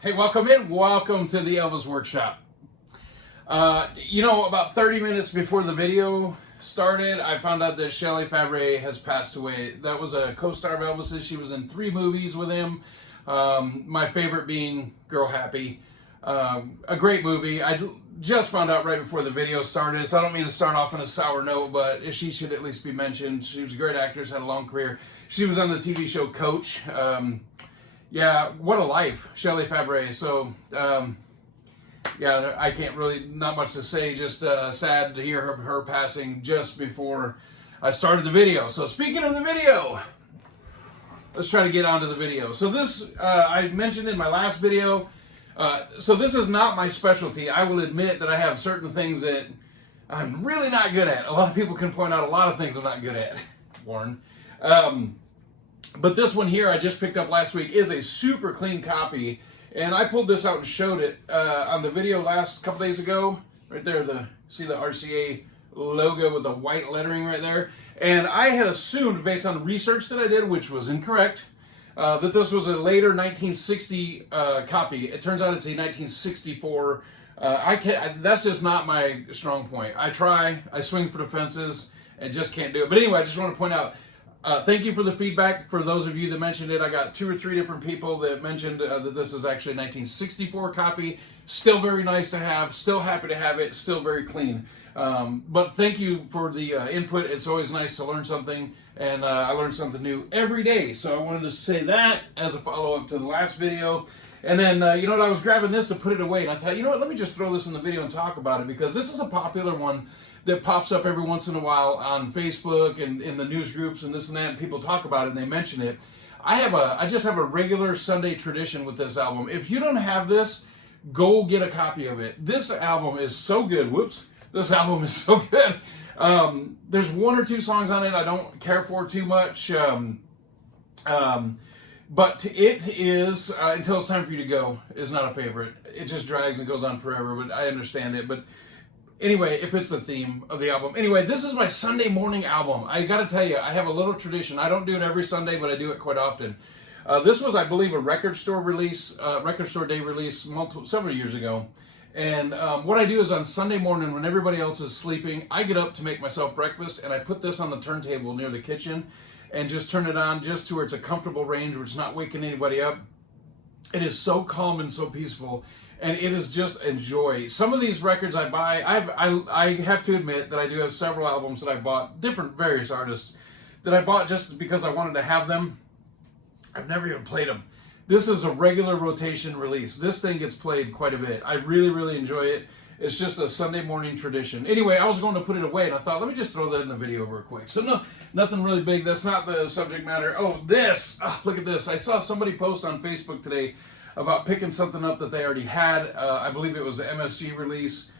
Hey, welcome in. Welcome to the Elvis Workshop. About 30 minutes before the video started, I found out that Shelley Fabre has passed away. That was a co-star of Elvis's. She was in 3 movies with him. My favorite being Girl Happy. A great movie. I just found out right before the video started, so I don't mean to start off on a sour note, but she should at least be mentioned. She was a great actress, had a long career. She was on the TV show Coach. Yeah, what a life, Shelley Fabre. So, I can't really, not much to say, just sad to hear of her passing just before I started the video. So speaking of the video, let's try to get onto the video. So this, I mentioned in my last video, so this is not my specialty. I will admit that I have certain things that I'm really not good at. A lot of people can point out a lot of things I'm not good at, Warren. But this one here I just picked up last week is a super clean copy. And I pulled this out and showed it on the video couple days ago. Right there, see the RCA logo with the white lettering right there. And I had assumed, based on the research that I did, which was incorrect, that this was a later 1960 copy. It turns out it's a 1964. That's just not my strong point. I swing for the fences and just can't do it. But anyway, I just want to point out, thank you for the feedback. For those of you that mentioned it, I got 2 or 3 different people that mentioned that this is actually a 1964 copy. Still very nice to have. Still happy to have it. Still very clean. But thank you for the input. It's always nice to learn something, and I learn something new every day. So I wanted to say that as a follow-up to the last video. And then, I was grabbing this to put it away, and I thought, let me just throw this in the video and talk about it, because this is a popular one that pops up every once in a while on Facebook and in the news groups and this and that, and people talk about it and they mention it. I just have a regular Sunday tradition with this album. If you don't have this, go get a copy of it. This album is so good. This album is so good. There's 1 or 2 songs on it I don't care for too much. But it is, Until It's Time For You To Go, is not a favorite. It just drags and goes on forever, but I understand it. But anyway, if it's the theme of the album. Anyway, this is my Sunday morning album. I gotta tell you, I have a little tradition. I don't do it every Sunday, but I do it quite often. This was, I believe, a record store day release several years ago. And what I do is on Sunday morning, when everybody else is sleeping, I get up to make myself breakfast, and I put this on the turntable near the kitchen and just turn it on just to where it's a comfortable range where it's not waking anybody up. It is so calm and so peaceful. And it is just a joy. Some of these records I buy, I have to admit that I do have several albums that I bought, various artists, that I bought just because I wanted to have them. I've never even played them. This is a regular rotation release. This thing gets played quite a bit. I really, really enjoy it. It's just a Sunday morning tradition. Anyway, I was going to put it away, and I thought, let me just throw that in the video real quick. So no, nothing really big. That's not the subject matter. Oh, this. Oh, look at this. I saw somebody post on Facebook today about picking something up that they already had. I believe it was an MSG release,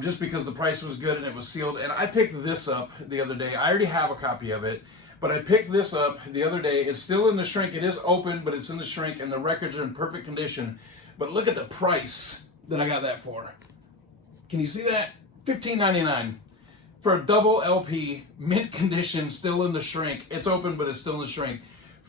just because the price was good and it was sealed. And I picked this up the other day. I already have a copy of it, but I picked this up the other day. It's still in the shrink. It is open, but it's in the shrink, and the records are in perfect condition. But look at the price that I got that for. Can you see that? $15.99 for a double LP, mint condition, still in the shrink. It's open, but it's still in the shrink.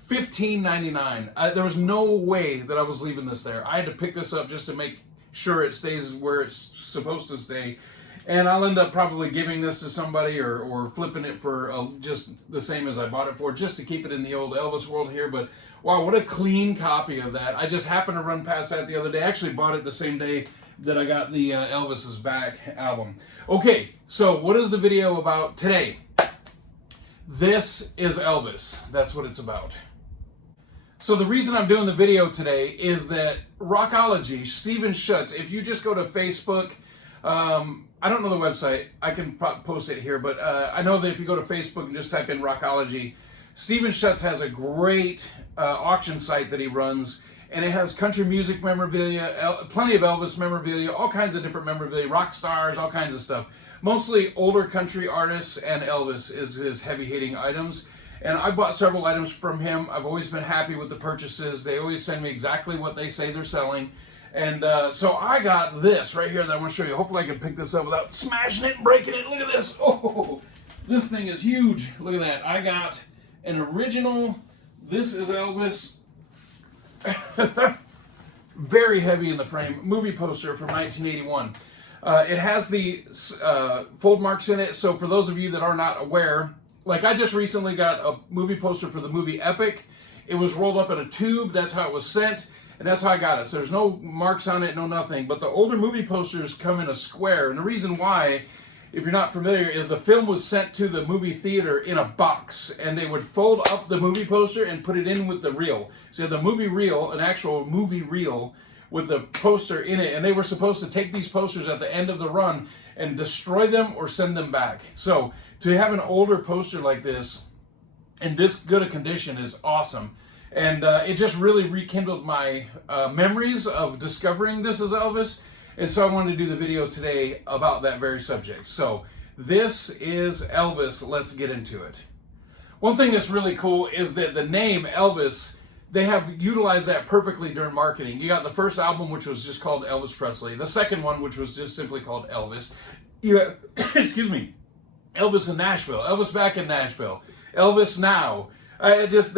$15.99. There was no way that I was leaving this there. I had to pick this up just to make sure it stays where it's supposed to stay. And I'll end up probably giving this to somebody or flipping it for just the same as I bought it for, just to keep it in the old Elvis world here. But wow, what a clean copy of that. I just happened to run past that the other day. I actually bought it the same day that I got the Elvis Is Back album. Okay, so what is the video about today? This is Elvis. That's what it's about. So the reason I'm doing the video today is that Rockology, Steven Schutz, if you just go to Facebook, I don't know the website, I can post it here, but I know that if you go to Facebook and just type in Rockology, Steven Schutz has a great auction site that he runs, and it has country music memorabilia, plenty of Elvis memorabilia, all kinds of different memorabilia, rock stars, all kinds of stuff. Mostly older country artists, and Elvis is his heavy-hitting items. And I bought several items from him. I've always been happy with the purchases. They always send me exactly what they say they're selling. And so I got this right here that I want to show you. Hopefully I can pick this up without smashing it and breaking it. Look at this. Oh, this thing is huge. Look at that. I got an original This Is Elvis very heavy in the frame movie poster from 1981. It has the fold marks in it, so for those of you that are not aware, like I just recently got a movie poster for the movie Epic. It was rolled up in a tube, that's how it was sent, and that's how I got it. So there's no marks on it, no nothing, but the older movie posters come in a square, and the reason why, if you're not familiar, is the film was sent to the movie theater in a box, and they would fold up the movie poster and put it in with the reel. So you have the movie reel, an actual movie reel, with the poster in it, and they were supposed to take these posters at the end of the run and destroy them or send them back. So to have an older poster like this in this good a condition is awesome. And it just really rekindled my memories of discovering This Is Elvis. And so I wanted to do the video today about that very subject. So This Is Elvis, let's get into it. One thing that's really cool is that the name Elvis, they have utilized that perfectly during marketing. You got the first album, which was just called Elvis Presley. The second one, which was just simply called Elvis. You have, excuse me, Elvis in Nashville, Elvis back in Nashville, Elvis now. Elvis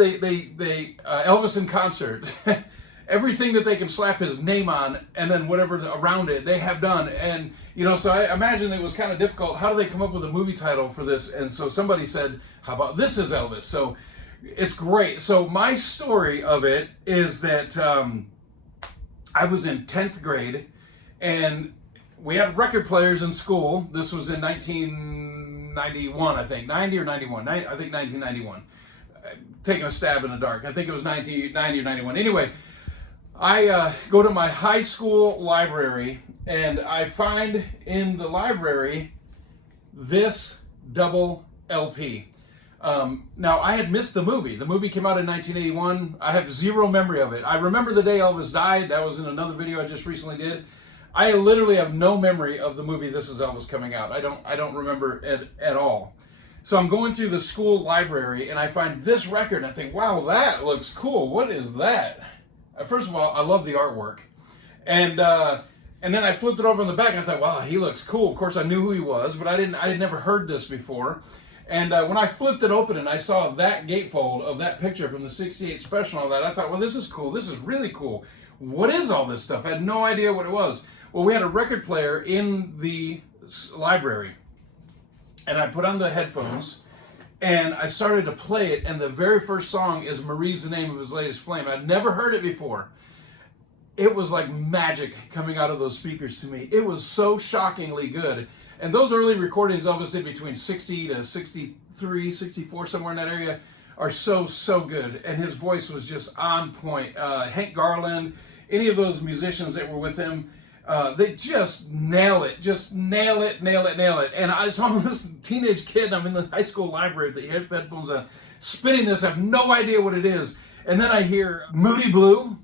in concert. Everything that they can slap his name on, and then whatever around it, they have done. And, you know, so I imagine it was kind of difficult. How do they come up with a movie title for this? And so somebody said, how about This Is Elvis? So it's great. So my story of it is that I was in 10th grade, and we had record players in school. This was in 1991, I think. 90 or 91. I think 1991. Taking a stab in the dark. I think it was 90 or 91. Anyway, I go to my high school library, and I find in the library this double LP. Now, I had missed the movie. The movie came out in 1981. I have zero memory of it. I remember the day Elvis died. That was in another video I just recently did. I literally have no memory of the movie This Is Elvis coming out. I don't remember it at all. So I'm going through the school library, and I find this record, and I think, wow, that looks cool. What is that? First of all, I love the artwork. And then I flipped it over on the back, and I thought, wow, he looks cool. Of course, I knew who he was, but I had never heard this before. And when I flipped it open and I saw that gatefold of that picture from the 68 special and all that, I thought, well, this is cool. This is really cool. What is all this stuff? I had no idea what it was. Well, we had a record player in the library. And I put on the headphones, and I started to play it, and the very first song is Marie's the Name of His Latest Flame. I'd never heard it before. It was like magic coming out of those speakers to me. It was so shockingly good. And those early recordings Elvis did between 60 to 63, 64, somewhere in that area, are so good. And his voice was just on point. Hank Garland, any of those musicians that were with him, they just nail it. Just nail it. And I saw this teenage kid, I'm in the high school library with the headphones on, spinning this, I have no idea what it is. And then I hear Moody Blue,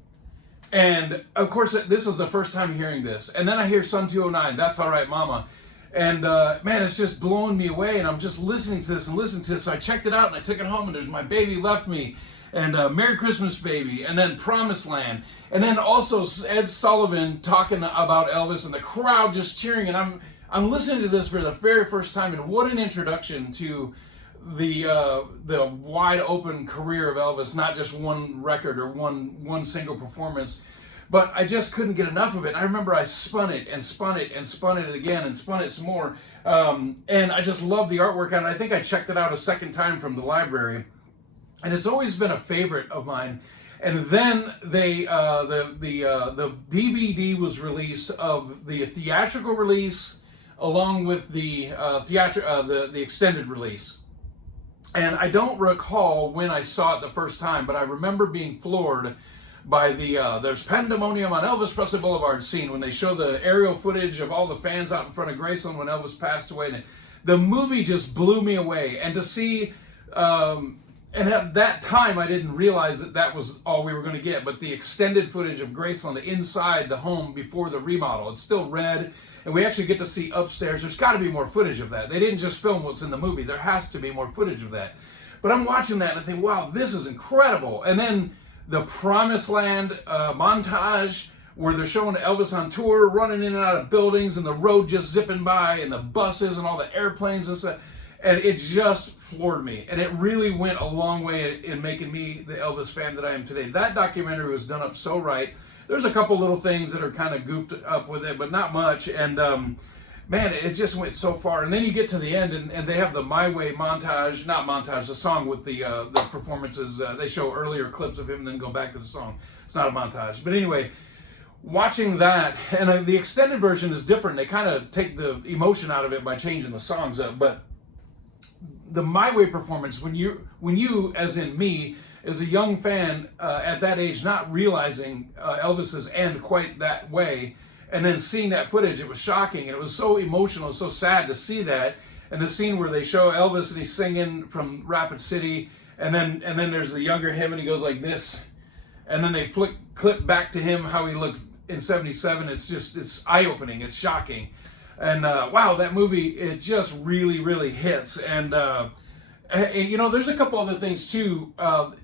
and of course this is the first time hearing this. And then I hear Sun 209, That's All Right Mama. And man, it's just blowing me away, and I'm just listening to this and listening to this. So I checked it out, and I took it home, and there's My Baby Left Me, and Merry Christmas Baby, and then Promised Land, and then also Ed Sullivan talking about Elvis, and the crowd just cheering, and I'm listening to this for the very first time, and what an introduction to the wide open career of Elvis, not just one record or one single performance. But I just couldn't get enough of it. I remember I spun it and spun it and spun it again and spun it some more. And I just love the artwork on it. I think I checked it out a second time from the library. And it's always been a favorite of mine. And then the DVD was released of the theatrical release along with the extended release. And I don't recall when I saw it the first time, but I remember being floored by there's pandemonium on Elvis Presley Boulevard scene when they show the aerial footage of all the fans out in front of Graceland when Elvis passed away. And the movie just blew me away. And to see, and at that time I didn't realize that was all we were going to get, but the extended footage of Graceland, inside the home before the remodel, it's still red, and we actually get to see upstairs. There's got to be more footage of that. They didn't just film what's in the movie. There has to be more footage of that. But I'm watching that and I think, wow, this is incredible. And then the Promised Land montage where they're showing Elvis on tour, running in and out of buildings, and the road just zipping by, and the buses and all the airplanes and stuff. And it just floored me. And it really went a long way in making me the Elvis fan that I am today. That documentary was done up so right. There's a couple little things that are kind of goofed up with it, but not much. And man, it just went so far. And then you get to the end, and they have the My Way montage, not montage, the song with the performances. They show earlier clips of him and then go back to the song. It's not a montage. But anyway, watching that, and the extended version is different. They kind of take the emotion out of it by changing the songs up. But the My Way performance, when you, as in me, as a young fan at that age, not realizing Elvis's end quite that way, and then seeing that footage, it was shocking, and it was so emotional, so sad to see that. And the scene where they show Elvis and he's singing from Rapid City, and then there's the younger him, and he goes like this, and then they clip back to him how he looked in '77. It's eye-opening, it's shocking. And wow, that movie, it just really, really hits. And you know, there's a couple other things too.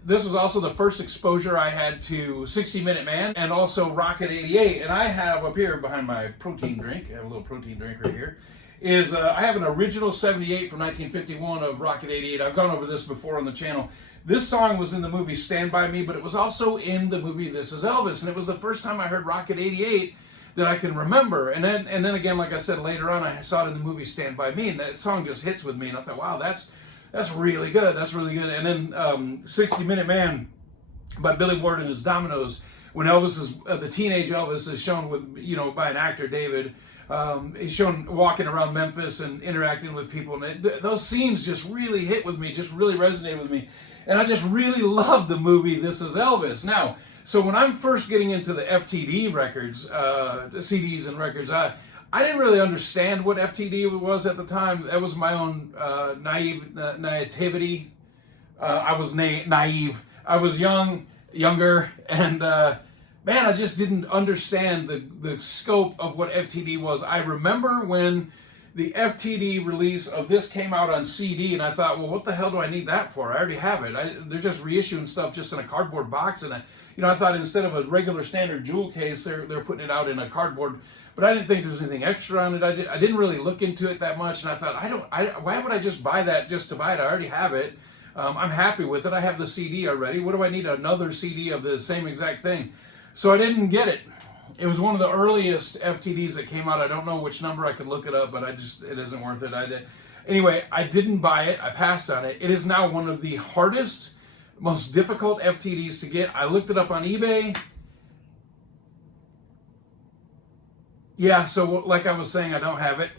This was also the first exposure I had to 60-Minute Man and also Rocket 88. And I have up here behind my protein drink, I have a little protein drink right here, is I have an original 78 from 1951 of Rocket 88. I've gone over this before on the channel. This song was in the movie Stand By Me, but it was also in the movie This Is Elvis. And it was the first time I heard Rocket 88 that I can remember. And then again, like I said, later on, I saw it in the movie Stand By Me, and that song just hits with me. And I thought, wow, that's really good. That's really good. And then 60-Minute Man by Billy Ward and his Dominoes, when Elvis is, the teenage Elvis is shown with, you know, by an actor, David. He's shown walking around Memphis and interacting with people. And those scenes just really hit with me, just really resonated with me. And I just really loved the movie This Is Elvis. Now, so when I'm first getting into the FTD records, the CDs and records, I didn't really understand what FTD was at the time. That was my own naivety. I was naive. I was younger, and man, I just didn't understand the scope of what FTD was. I remember when the FTD release of this came out on CD, and I thought, well, what the hell do I need that for? I already have it. They're just reissuing stuff just in a cardboard box, and I thought instead of a regular standard jewel case, they're putting it out in a cardboard. But I didn't think there was anything extra on it. I didn't really look into it that much, and I thought, why would I just buy that just to buy it? I already have it. I'm happy with it. I have the CD already. What do I need another CD of the same exact thing? So I didn't get it. It was one of the earliest FTDs that came out. I don't know which number. I could look it up, but it isn't worth it. Anyway, I didn't buy it. I passed on it. It is now one of the hardest, most difficult FTDs to get. I looked it up on eBay. Yeah, so like I was saying, I don't have it.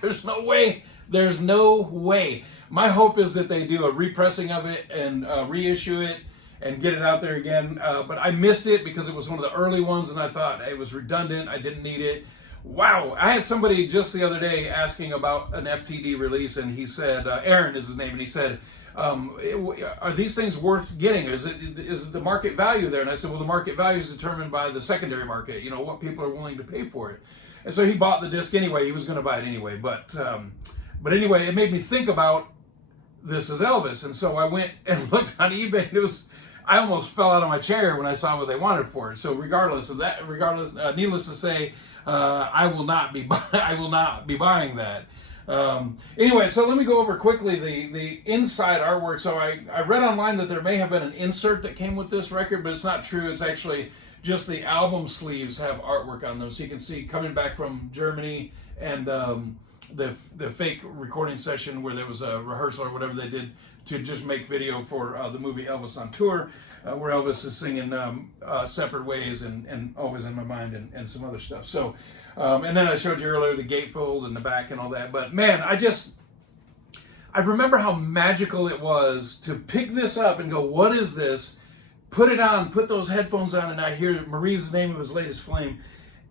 There's no way. There's no way. My hope is that they do a repressing of it and reissue it and get it out there again. But I missed it because it was one of the early ones, and I thought it was redundant. I didn't need it. Wow. I had somebody just the other day asking about an FTD release, and he said, Aaron is his name, and he said, are these things worth getting? Is the market value there? And I said, well, the market value is determined by the secondary market, you know, what people are willing to pay for it. And so he bought the disc anyway. He was going to buy it anyway. But anyway, it made me think about This Is Elvis. And so I went and looked on eBay. I almost fell out of my chair when I saw what they wanted for it. So regardless of that, needless to say, I will not be buying that. Anyway, so let me go over quickly the inside artwork. So I read online that there may have been an insert that came with this record, but it's not true. It's actually just the album sleeves have artwork on them. So you can see coming back from Germany and the fake recording session where there was a rehearsal or whatever they did to just make video for the movie Elvis on Tour, where Elvis is singing Separate Ways and Always in My Mind and some other stuff. So, and then I showed you earlier the gatefold and the back and all that. But man, I remember how magical it was to pick this up and go, what is this? Put it on, put those headphones on, and I hear Marie's Name of His Latest Flame.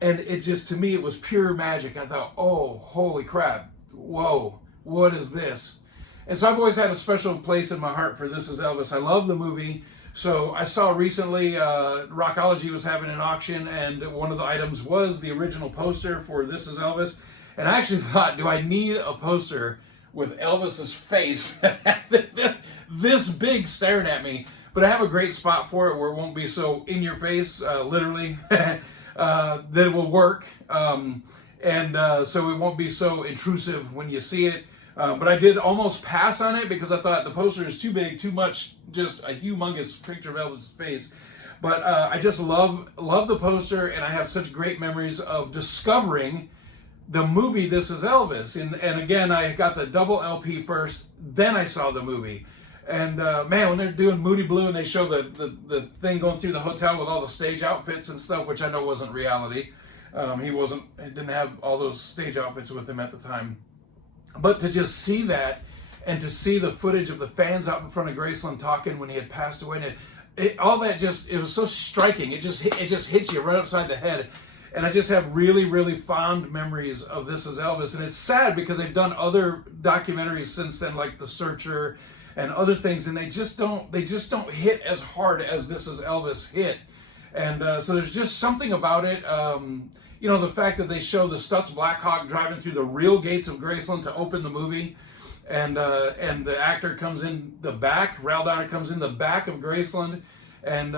And it just, to me, it was pure magic. I thought, oh, holy crap. Whoa, what is this? And so I've always had a special place in my heart for This Is Elvis. I love the movie. So I saw recently Rockology was having an auction, and one of the items was the original poster for This Is Elvis. And I actually thought, do I need a poster with Elvis's face this big staring at me? But I have a great spot for it where it won't be so in your face, literally, that it will work. So it won't be so intrusive when you see it. But I did almost pass on it because I thought the poster is too big, too much, just a humongous picture of Elvis' face. But I just love the poster, and I have such great memories of discovering the movie This Is Elvis. And again, I got the double LP first, then I saw the movie. And man, when they're doing Moody Blue and they show the thing going through the hotel with all the stage outfits and stuff, which I know wasn't reality. He didn't have all those stage outfits with him at the time. But to just see that, and to see the footage of the fans out in front of Graceland talking when he had passed away, and all that it was so striking. It just hits you right upside the head. And I just have really, really fond memories of This Is Elvis. And it's sad because they've done other documentaries since then, like The Searcher and other things, and they just don't hit as hard as This Is Elvis hit. And so there's just something about it. You know, the fact that they show the Stutz Blackhawk driving through the real gates of Graceland to open the movie, and the actor comes in the back, Ral Donner comes in the back of Graceland, and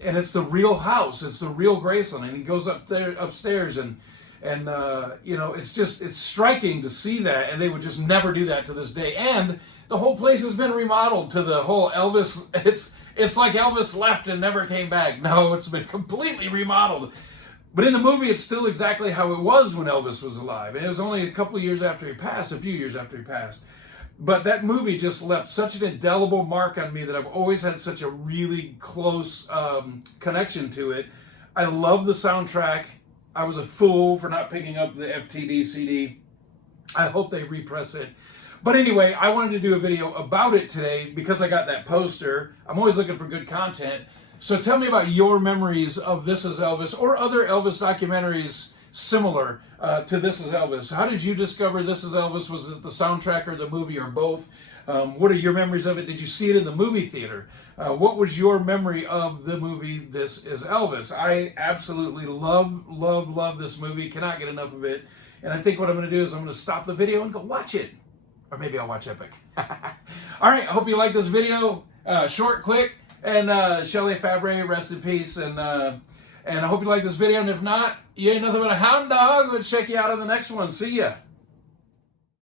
it's the real house, it's the real Graceland, and he goes upstairs, and you know, it's striking to see that, and they would just never do that to this day. And the whole place has been remodeled to the whole Elvis. It's like Elvis left and never came back. No, it's been completely remodeled. But in the movie, it's still exactly how it was when Elvis was alive. And it was only a few years after he passed. But that movie just left such an indelible mark on me that I've always had such a really close connection to it. I love the soundtrack. I was a fool for not picking up the FTD CD. I hope they repress it. But anyway, I wanted to do a video about it today because I got that poster. I'm always looking for good content. So tell me about your memories of This Is Elvis or other Elvis documentaries similar to This Is Elvis. How did you discover This Is Elvis? Was it the soundtrack or the movie or both? What are your memories of it? Did you see it in the movie theater? What was your memory of the movie This Is Elvis? I absolutely love this movie. Cannot get enough of it. And I think what I'm going to do is I'm going to stop the video and go watch it. Or maybe I'll watch Epic. All right, I hope you like this video. Short, quick. And Shelley, Fabre, rest in peace. And I hope you like this video. And if not, you ain't nothing but a hound dog. We'll check you out on the next one. See ya.